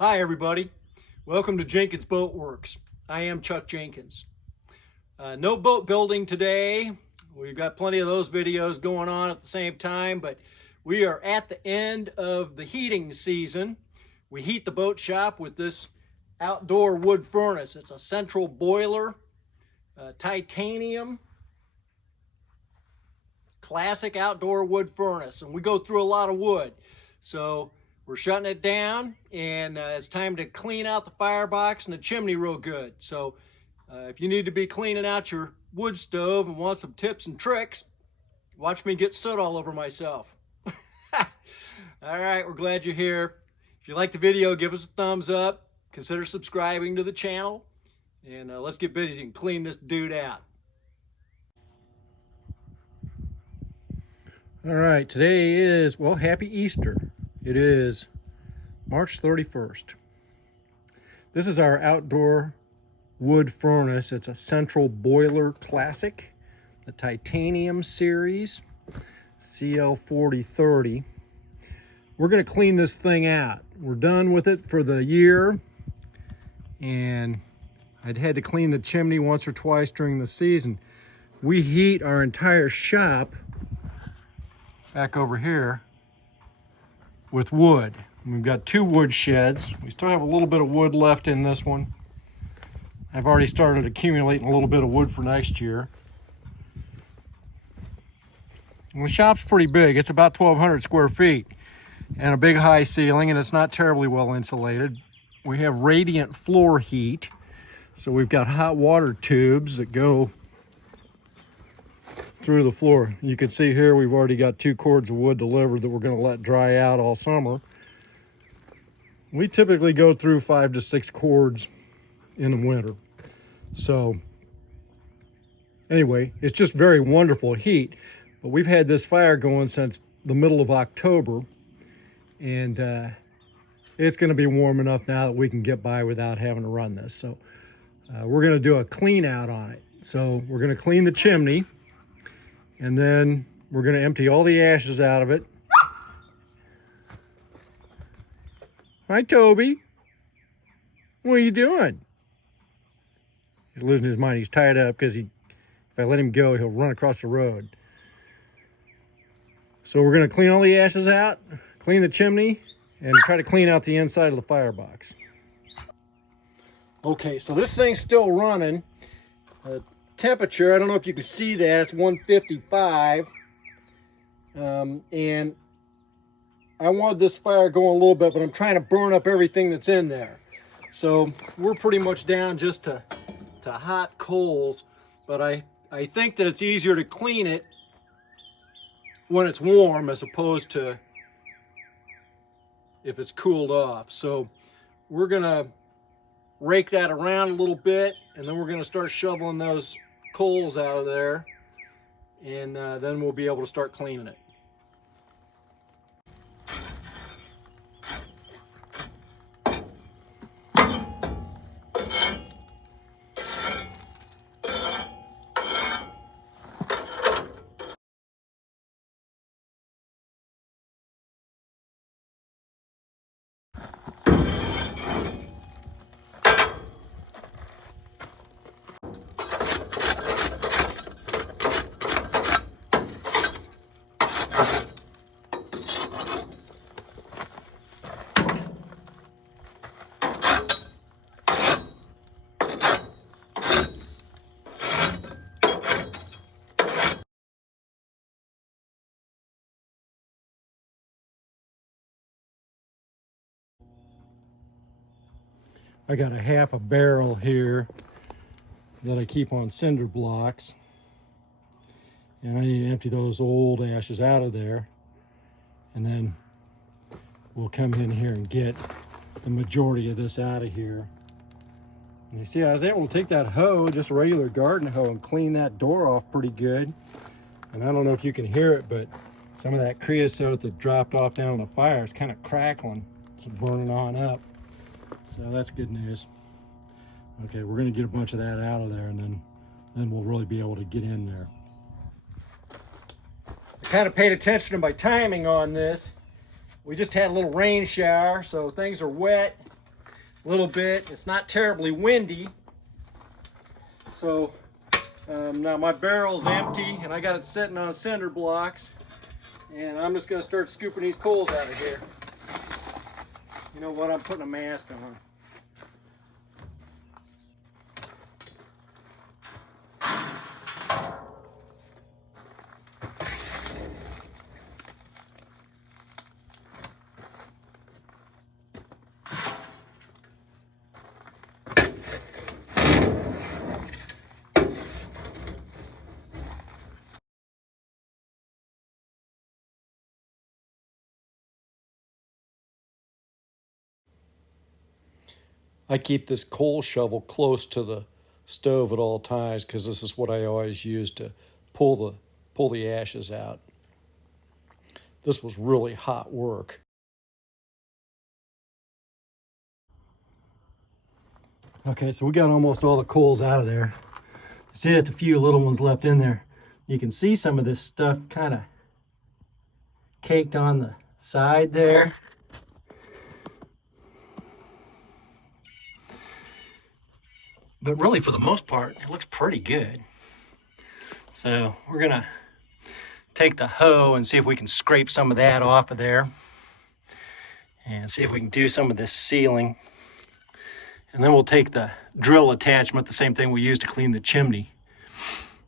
Hi everybody, welcome to Jenkins Boat Works. I am Chuck Jenkins. No boat building today. We've got plenty of those videos going on at the same time, but we are at the end of the heating season. We heat the boat shop with this outdoor wood furnace. It's a central boiler, titanium, classic outdoor wood furnace, and we go through a lot of wood. So we're shutting it down, and it's time to clean out the firebox and the chimney real good. So if you need to be cleaning out your wood stove and want some tips and tricks, watch me get soot all over myself. All right, we're glad you're here. If you like the video, give us a thumbs up. Consider subscribing to the channel, and let's get busy and clean this dude out. All right, today is, well, happy Easter. It is March 31st. This is our outdoor wood furnace. It's a central boiler classic, the titanium series, CL4030. We're gonna clean this thing out. We're done with it for the year, and I'd had to clean the chimney once or twice during the season. We heat our entire shop back over here with wood. We've got 2 wood sheds. We still have a little bit of wood left in this one. I've already started accumulating a little bit of wood for next year. And the shop's pretty big. It's about 1,200 square feet and a big high ceiling, and it's not terribly well insulated. We have radiant floor heat. So we've got hot water tubes that go through the floor. You can see here we've already got 2 cords of wood delivered that we're going to let dry out all summer. We typically go through 5 to 6 cords in the winter. So anyway, it's just very wonderful heat. But we've had this fire going since the middle of October, and it's going to be warm enough now that we can get by without having to run this. So we're going to do a clean out on it. So we're going to clean the chimney, and then we're going to empty all the ashes out of it. Hi, Toby. What are you doing? He's losing his mind. He's tied up because if I let him go, he'll run across the road. So we're going to clean all the ashes out, clean the chimney, and try to clean out the inside of the firebox. Okay, so this thing's still running. Temperature, I don't know if you can see that, it's 155. And I wanted this fire going a little bit, but I'm trying to burn up everything that's in there. So we're pretty much down just to hot coals, but I think that it's easier to clean it when it's warm as opposed to if it's cooled off. So we're gonna rake that around a little bit, and then we're gonna start shoveling those coals out of there, and then we'll be able to start cleaning it. I got a half a barrel here that I keep on cinder blocks, and I need to empty those old ashes out of there, and then we'll come in here and get the majority of this out of here. And you see, I was able to take that hoe, just a regular garden hoe, and clean that door off pretty good. And I don't know if you can hear it, but some of that creosote that dropped off down on the fire is kind of crackling. It's burning on up. So that's good news. Okay, we're gonna get a bunch of that out of there, and then we'll really be able to get in there. I kind of paid attention to my timing on this. We just had a little rain shower, so things are wet. a little bit. It's not terribly windy. So now my barrel's empty and I got it sitting on cinder blocks. And I'm just gonna start scooping these coals out of here. You know what, I'm putting a mask on. I keep this coal shovel close to the stove at all times because this is what I always use to pull the ashes out. This was really hot work. Okay, so we got almost all the coals out of there. There's just a few little ones left in there. You can see some of this stuff kind of caked on the side there. But really, for the most part, it looks pretty good. So we're gonna take the hoe and see if we can scrape some of that off of there and see if we can do some of this sealing. And then we'll take the drill attachment, the same thing we used to clean the chimney,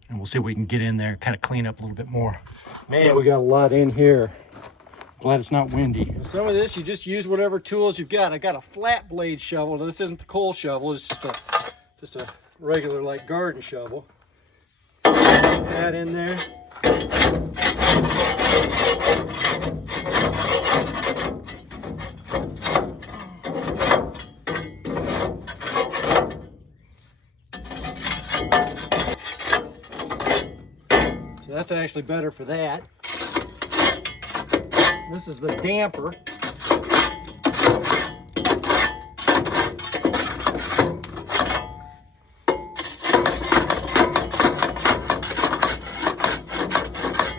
and we'll see if we can get in there and kind of clean up a little bit more. Man, we got a lot in here. Glad it's not windy. Some of this, you just use whatever tools you've got. I got a flat blade shovel. This isn't the coal shovel, it's just a regular like garden shovel. Put that in there. So that's actually better for that. This is the damper.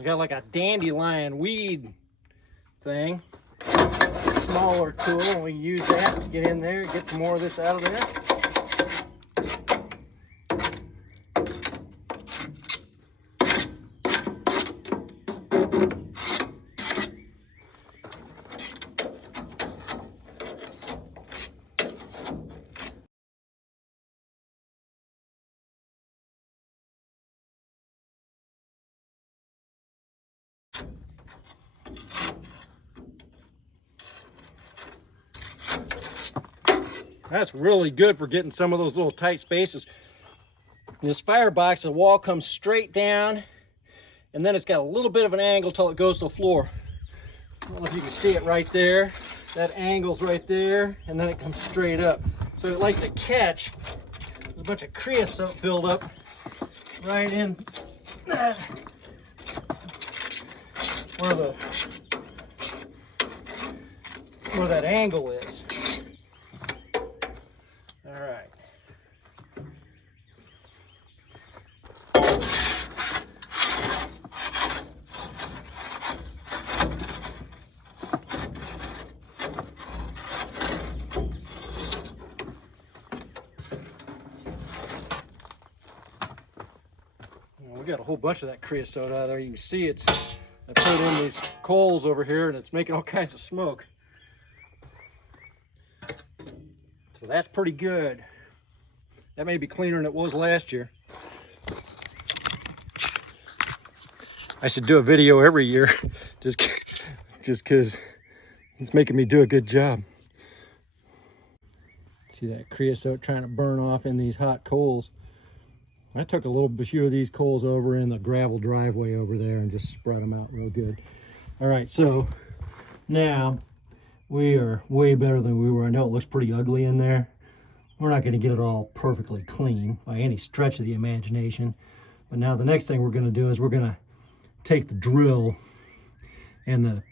Got like a dandelion weed thing, smaller tool, and we use that to get in there, get some more of this out of there. That's really good for getting some of those little tight spaces. In this firebox, the wall comes straight down, and then it's got a little bit of an angle till it goes to the floor. I don't know if you can see it right there. That angle's right there, and then it comes straight up. So it likes to catch. There's a bunch of creosote buildup right in that, where that angle is. All right. We got a whole bunch of that creosote out of there. You can see I put in these coals over here and it's making all kinds of smoke. So that's pretty good. That may be cleaner than it was last year. I should do a video every year just because it's making me do a good job. See that creosote trying to burn off in these hot coals. I took a few of these coals over in the gravel driveway over there and just spread them out real good. All right, so now we are way better than we were. I know it looks pretty ugly in there. We're not going to get it all perfectly clean by any stretch of the imagination. But now the next thing we're going to do is we're going to take the drill and the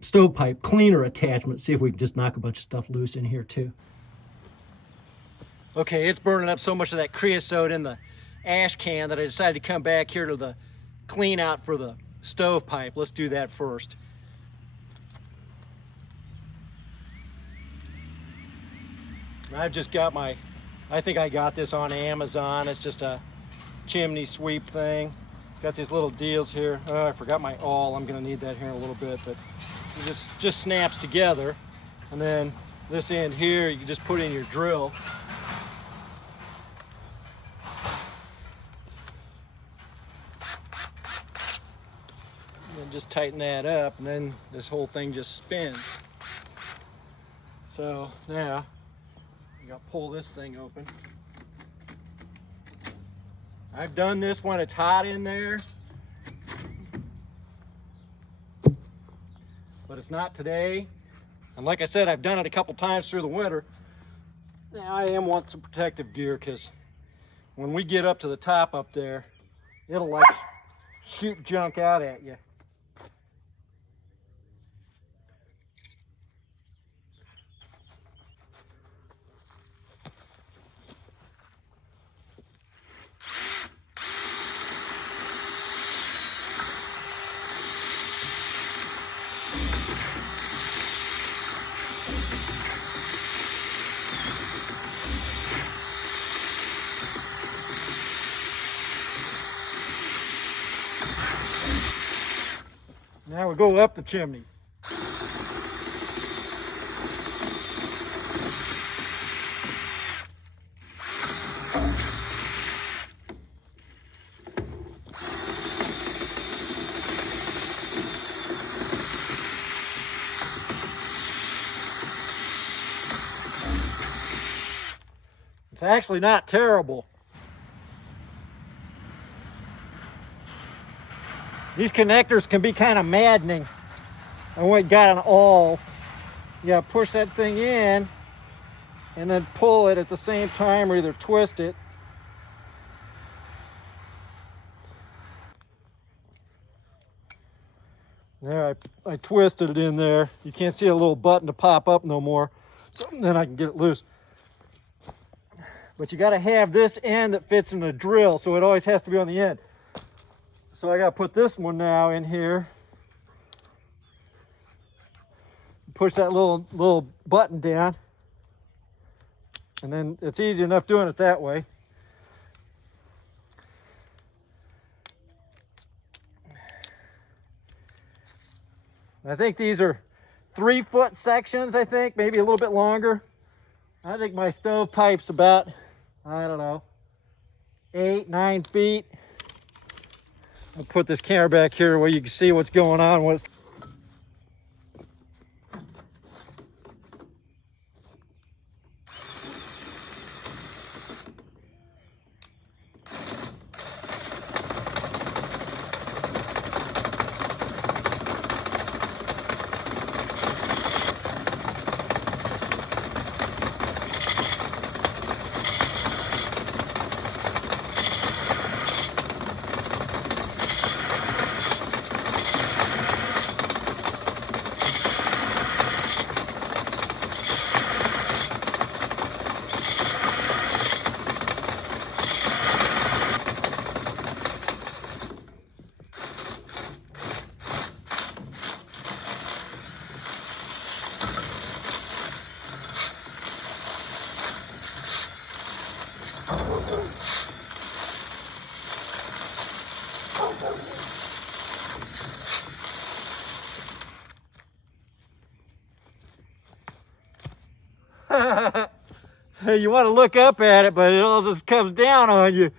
stovepipe cleaner attachment, see if we can just knock a bunch of stuff loose in here too. Okay, it's burning up so much of that creosote in the ash can that I decided to come back here to the clean out for the stovepipe. Let's do that first. I've just got my, I think I got this on Amazon. It's just a chimney sweep thing. It's got these little deals here. Oh, I forgot my awl. I'm gonna need that here in a little bit, but it just snaps together. And then this end here, you can just put in your drill. And just tighten that up, and then this whole thing just spins. So now, you gotta pull this thing open. I've done this when it's hot in there, but it's not today. And like I said, I've done it a couple times through the winter. Now I am wanting some protective gear, because when we get up to the top up there, it'll like shoot junk out at you. Now we go up the chimney. It's actually not terrible. These connectors can be kind of maddening. And when you got an awl, you gotta push that thing in and then pull it at the same time, or either twist it. There, I twisted it in there. You can't see a little button to pop up no more. So then I can get it loose. But you gotta have this end that fits in the drill, so it always has to be on the end. So I gotta put this one now in here. Push that little button down. And then it's easy enough doing it that way. I think these are 3-foot sections, I think, maybe a little bit longer. I think my stovepipe's about, I don't know, 8-9 feet. I'll put this camera back here where you can see what's going on. You want to look up at it, but it all just comes down on you.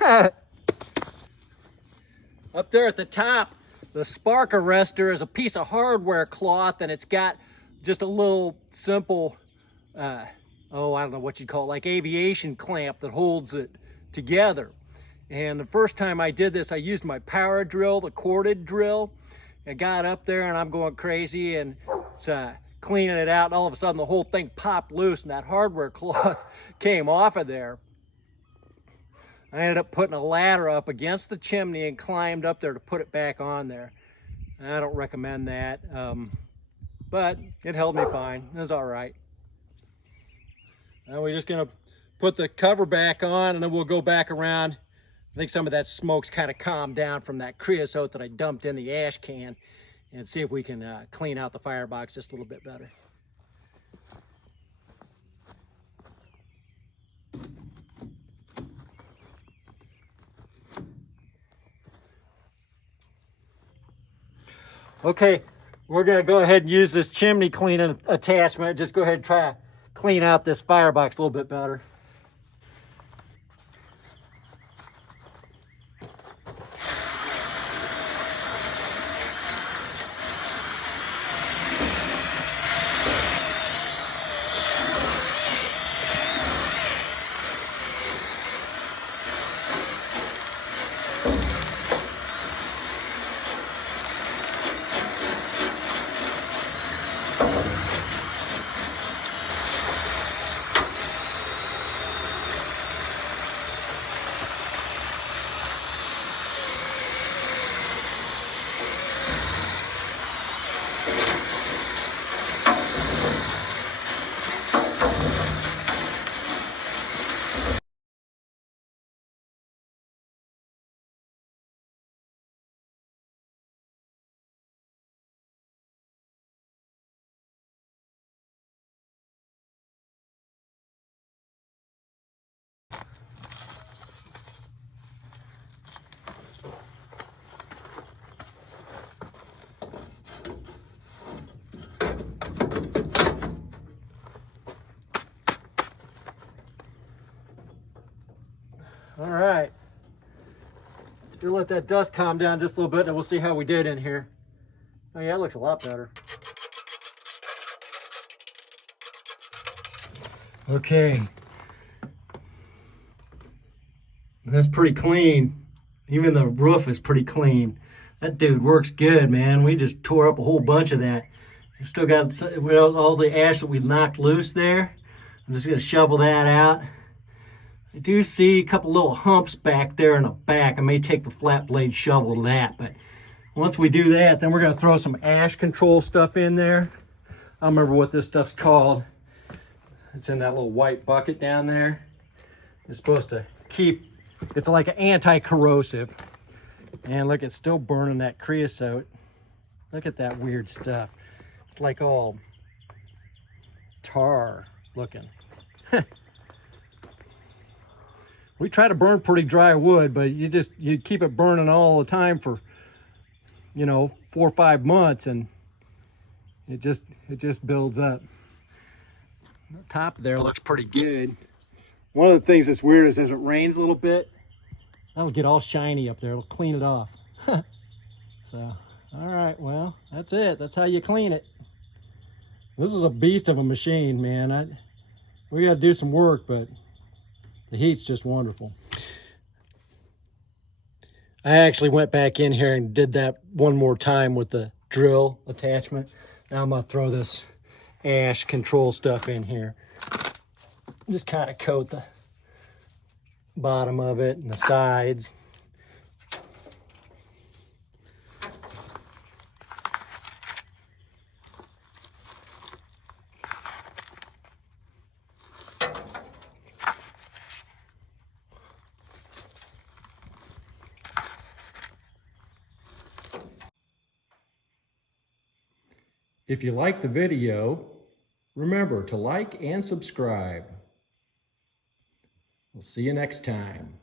Up there at the top, the spark arrestor is a piece of hardware cloth, and it's got just a little simple, I don't know what you'd call it, like aviation clamp that holds it together. And the first time I did this, I used my power drill, the corded drill. I got up there and I'm going crazy, and it's cleaning it out, and all of a sudden the whole thing popped loose and that hardware cloth came off of there. I ended up putting a ladder up against the chimney and climbed up there to put it back on there. I don't recommend that, but it held me fine. It was all right. Now we're just gonna put the cover back on, and then we'll go back around. I think some of that smoke's kind of calmed down from that creosote that I dumped in the ash can, and see if we can clean out the firebox just a little bit better. Okay, we're gonna go ahead and use this chimney cleaning attachment. Just go ahead and try to clean out this firebox a little bit better. All right, we'll let that dust calm down just a little bit and we'll see how we did in here. Oh yeah, it looks a lot better. Okay, that's pretty clean. Even the roof is pretty clean. That dude works good, man. We just tore up a whole bunch of that. Still got all the ash that we knocked loose there. I'm just gonna shovel that out. I do see a couple little humps back there in the back. I may take the flat blade shovel to that, but once we do that, then we're gonna throw some ash control stuff in there. I don't remember what this stuff's called. It's in that little white bucket down there. It's supposed to keep, it's like an anti-corrosive. And look, it's still burning that creosote. Look at that weird stuff. It's like all tar looking. We try to burn pretty dry wood, but you keep it burning all the time for, 4 or 5 months, and it just builds up. The top there looks pretty good. One of the things that's weird is as it rains a little bit, that'll get all shiny up there. It'll clean it off. So, all right, well, that's it. That's how you clean it. This is a beast of a machine, man. We got to do some work, but the heat's just wonderful. I actually went back in here and did that one more time with the drill attachment. Now I'm going to throw this ash control stuff in here. Just kind of coat the bottom of it and the sides. If you like the video, remember to like and subscribe. We'll see you next time.